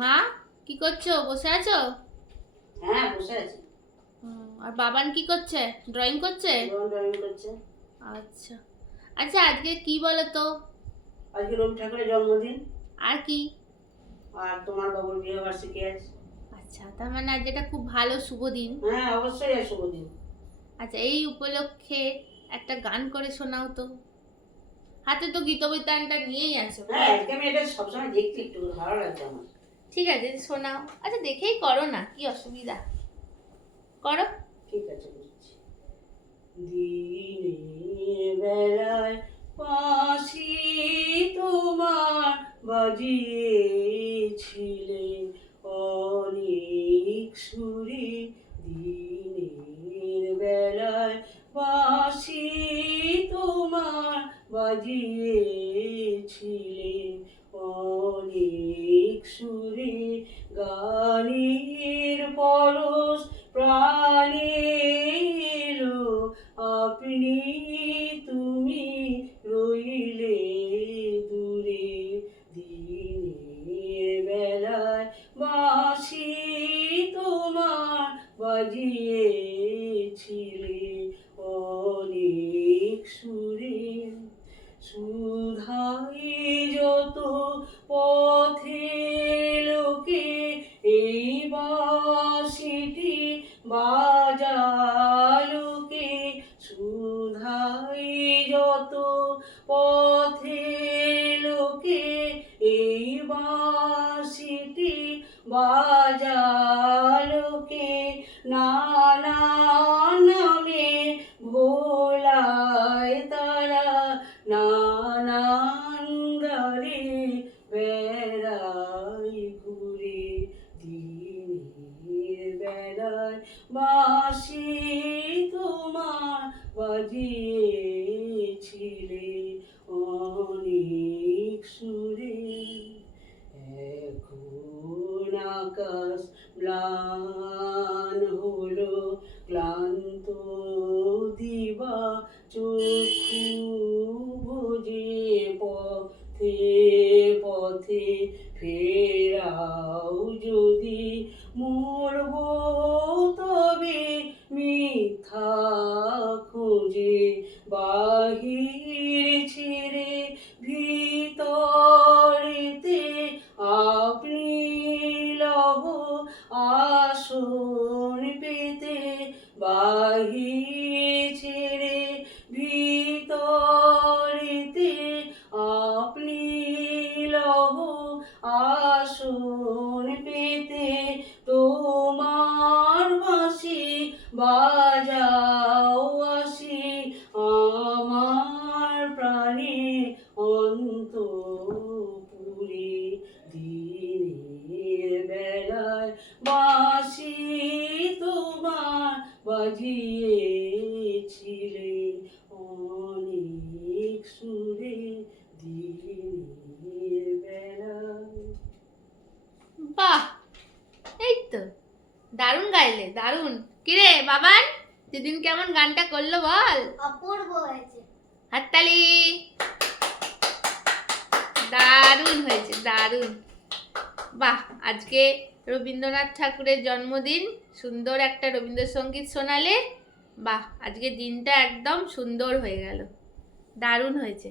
মা কি করছ? বসে আছো? হ্যাঁ বসে আছি। আর বাবান কি করছে? ড্রয়িং করছে? ড্রয়িং করছে। আচ্ছা। আচ্ছা আজকে কি বলো তো আজকে রবি ঠাকুরের জন্মদিন। আর কি? আর তোমার বাবুর বিয়ে বার্ষিকী আছে। আচ্ছা তার মানে আজ এটা খুব ভালো শুভ দিন। হ্যাঁ অবশ্যই শুভ দিন। আচ্ছা এই উপলক্ষে একটা গান করে শোনাও তো। হাতে তো গীতবিতানটা নিয়েই আছো। হ্যাঁ আজকে আমি এটা সবসময় দেখতে একটু ভালো লাগছে আমার। ঠিক আছে শোনাও। আচ্ছা দেখেই করো না, কি অসুবিধা। করো। ঠিক আছে দিনের বেলায় পাশি তোমার বাজিয়েছিলে অনেক সুরে। দিনের বেলায় বাঁশি তোমার বাজিয়েছিলে পথে লোকে এই বাসিটি বাজালোকে সুধাই যত পথে লোকে এই বাসিটি বাজালোকে é, পথে ফেরাও যদি মরব তবে মিথ্যা খুঁজে বাহির ছেড়ে ভিতরেতে আপনি লব আসন পেতে বাহির বাজাও আসি আমার প্রাণে অন্তপুরে। দিনের বেলায় বাসি তোমার বাজিয়েছিলে। অনেক সুরে দিনের বেলায়। বাহ, এই তো। দারুণ গাইলে, দারুণ। কিরে বাবান যেদিন কেমন গানটা করল বল। অপূর্ব হয়েছে। হাততালি। দারুণ হয়েছে দারুণ। বাহ আজকে রবীন্দ্রনাথ ঠাকুরের জন্মদিন। সুন্দর একটা রবীন্দ্রসঙ্গীত শোনালে বাহ আজকে দিনটা একদম সুন্দর হয়ে গেল। দারুণ হয়েছে।